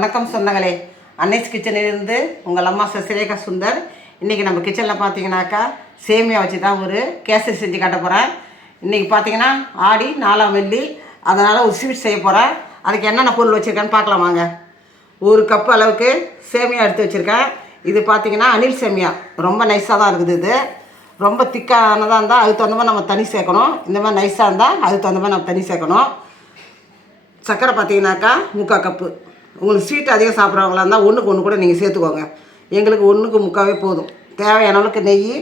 வணக்கம் சொந்தங்களே, அன்னைஸ் கிச்சனிலிருந்து உங்கள் அம்மா சசிரேகா சுந்தர். இன்றைக்கி நம்ம கிச்சனில் பார்த்தீங்கன்னாக்கா சேமியா வச்சு தான் ஒரு கேசரி செஞ்சு காட்ட போகிறேன். இன்றைக்கி பார்த்தீங்கன்னா ஆடி 4ஆம் வெள்ளி, அதனால் ஒரு ஸ்வீட் செய்ய போகிறேன். அதுக்கு என்னென்ன பொருள் வச்சுருக்கேன்னு பார்க்கலாம் வாங்க. 1 கப் அளவுக்கு சேமியா எடுத்து வச்சுருக்கேன். இது பார்த்தீங்கன்னா அணில் சேமியா, ரொம்ப நைஸாக தான் இருக்குது. இது ரொம்ப திக்கானதாக இருந்தால் அதுக்கு தகுந்த மாதிரி நம்ம தண்ணி சேர்க்கணும். இந்த மாதிரி நைஸாக இருந்தால் அதுக்கு தகுந்த மாதிரி நம்ம தண்ணி சேர்க்கணும். சர்க்கரை பார்த்தீங்கன்னாக்கா 3/4 கப்பு. உங்களுக்கு ஸ்வீட் அதிகம் சாப்பிட்றவங்களா இருந்தால் 1க்கு 1 கூட நீங்கள் சேர்த்துக்கோங்க. எங்களுக்கு 1க்கு 3/4 போதும். தேவையான அளவுக்கு நெய்,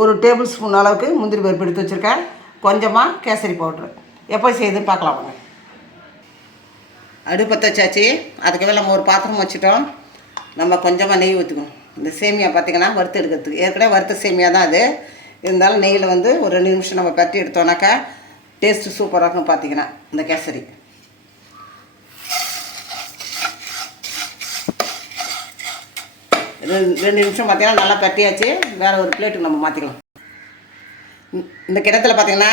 1 டேபிள் ஸ்பூன் அளவுக்கு முந்திரி பருப்பு எடுத்து வச்சுருக்கேன். கொஞ்சமாக கேசரி பவுட்ரு. எப்போ செய்யுதுன்னு பார்க்கலாம் வாங்க. அடுப்பத்தை வச்சாச்சு. அதுக்கு மேலே நம்ம ஒரு பாத்திரம் வச்சுட்டோம். நம்ம கொஞ்சமாக நெய் ஊற்றிக்கணும். இந்த சேமியா பார்த்திங்கன்னா வறுத்து எடுக்கிறதுக்கு ஏற்கனவே வறுத்த சேமியா தான் அது. இருந்தாலும் நெய்யில் ஒரு 2 நிமிஷம் நம்ம பற்றி எடுத்தோன்னாக்கா டேஸ்ட்டு சூப்பராக இருக்கும். பார்த்திங்கன்னா இந்த கேசரி 2 நிமிஷம் பார்த்திங்கன்னா நல்லா பட்டியாச்சு. வேறு ஒரு பிளேட்டுக்கு நம்ம மாற்றிக்கலாம். இந்த கிணத்துல பார்த்திங்கன்னா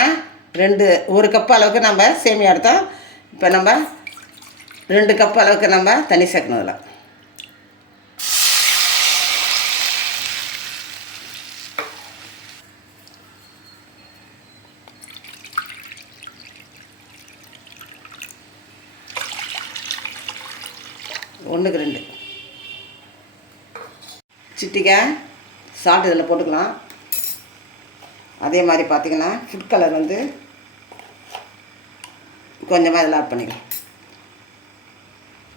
1 கப் அளவுக்கு நம்ம சேமியா எடுத்தோம். இப்போ நம்ம 2 கப் அளவுக்கு நம்ம தண்ணி சேர்க்கணும். இதில் ஒன்றுக்கு 2 சிட்டிக்கை சால்ட் இதில் போட்டுக்கலாம். அதே மாதிரி பார்த்திங்கன்னா ஃபுட் கலர் கொஞ்சமாக இதில் ஆட் பண்ணிக்கலாம்.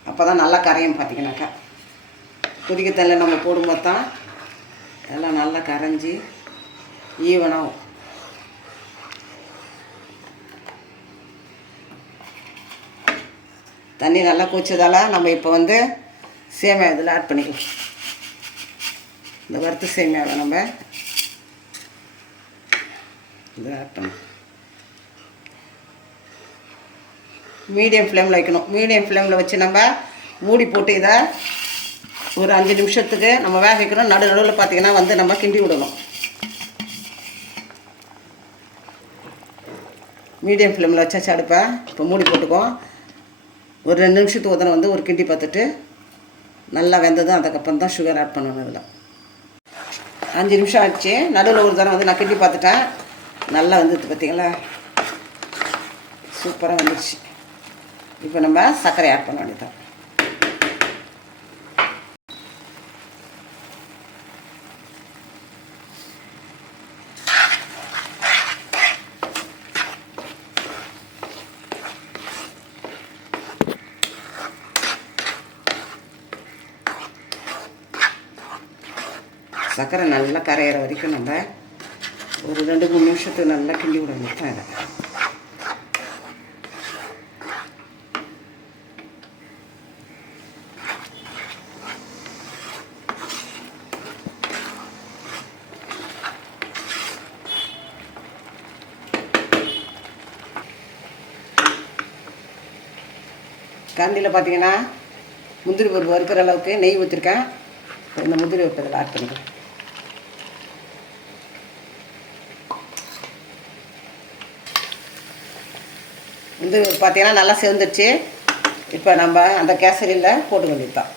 அப்போ தான் நல்லா கரையும். பார்த்திங்கனாக்கா கொதிக்க தண்ணியில் நம்ம போடும்போது தான் எல்லாம் நல்லா கரைஞ்சி ஈவனாகும். தண்ணி நல்லா கொதிச்சதால் நம்ம இப்போ சேமியா இதில் ஆட் பண்ணிக்கலாம். இந்த வறுத்த சேமியாவை நம்ம இதில் ஆட் பண்ணணும். மீடியம் ஃப்ளேமில் வைக்கணும். மீடியம் ஃப்ளேமில் வச்சு நம்ம மூடி போட்டு இதை ஒரு 5 நிமிஷத்துக்கு நம்ம வேக வைக்கணும். நடுவில் பார்த்திங்கன்னா நம்ம கிண்டி விடணும். மீடியம் ஃப்ளேமில் வச்சாச்சு அடுப்பை. இப்போ மூடி போட்டுக்குவோம். ஒரு 2 நிமிஷத்துக்கு ஒரு கிண்டி பார்த்துட்டு நல்லா வெந்ததும் அதுக்கப்புறம் தான் சுகர் ஆட் பண்ணணும். இதில் 5 நிமிஷம் ஆச்சு. நடுவில் ஒரு தடவை நான் கிண்டி பார்த்துட்டேன். நல்லா வந்துடுது. பார்த்திங்களா, சூப்பராக வந்துடுச்சு. இப்போ நம்ம சர்க்கரை ஆட் பண்ண வேண்டியதான். சர்க்கரை நல்லா கரையிற வரைக்கும் நம்ம ஒரு 2-3 நிமிஷத்துக்கு நல்லா கிண்டி விட வேண்டியதான். இதை கரண்டியில் பார்த்திங்கன்னா முந்திரி பருப்பு வறுக்கிற அளவுக்கு நெய் ஊற்றிருக்கேன். இந்த முந்திரி பருப்பு இதில் ஆட் பண்ணிக்கிறேன். பார்த்திங்கன்னா நல்லா சேர்ந்துடுச்சு. இப்போ நம்ம அந்த கேசரியில் போட்டு வேண்டியதுதான்.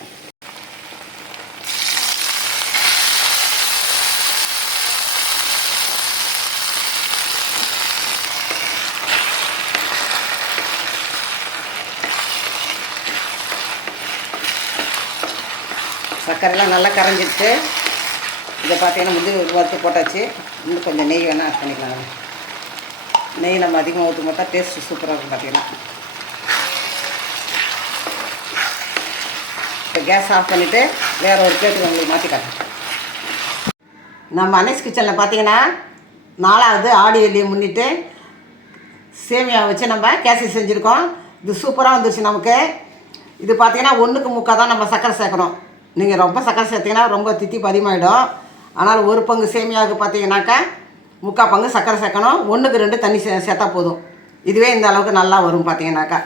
சர்க்கரைலாம் நல்லா கரைஞ்சிடுச்சு. இதை பார்த்திங்கன்னா முந்திரி வறுத்து போட்டாச்சு. இன்னும் கொஞ்சம் நெய் வேணால் ஆட் பண்ணிக்கலாம். நெய் நம்ம அதிகமாக ஊற்றும் போட்டா டேஸ்ட்டு சூப்பராக இருக்கும். பார்த்திங்கன்னா இப்போ கேஸ் ஆஃப் பண்ணிவிட்டு வேறு ஒரு பிளேட்டுக்கு உங்களுக்கு மாற்றி காட்டுறேன். நம்ம அன்னைஸ் கிச்சனில் பார்த்திங்கன்னா 4ஆவது ஆடி வெள்ளியை முன்னிட்டு சேமியா வச்சு நம்ம கேசரி செஞ்சுருக்கோம். இது சூப்பராக வந்துருச்சு நமக்கு. இது பார்த்திங்கன்னா 1க்கு 3/4 தான் நம்ம சர்க்கரை சேர்க்கணும். நீங்கள் ரொம்ப சர்க்கரை சேர்த்திங்கன்னா ரொம்ப தித்திப்பு அதிகமாகிடும். ஆனால் 1 பங்கு சேமியாவுக்கு பார்த்திங்கனாக்கா 3/4 பங்கு சர்க்கரை சேர்க்கணும். 1க்கு 2 தண்ணி சேர்த்தா போதும். இதுவே இந்த அளவுக்கு நல்லா வரும். பார்த்திங்கனாக்கா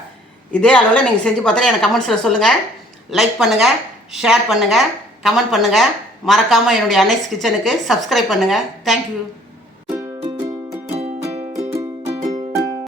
இதே அளவில் நீங்கள் செஞ்சு பார்த்தாலே எனக்கு கமெண்ட்ஸில் சொல்லுங்கள். லைக் பண்ணுங்கள், ஷேர் பண்ணுங்கள், கமெண்ட் பண்ணுங்கள். மறக்காமல் என்னுடைய அன்னைஸ் கிச்சனுக்கு சப்ஸ்கிரைப் பண்ணுங்கள். தேங்க்யூ.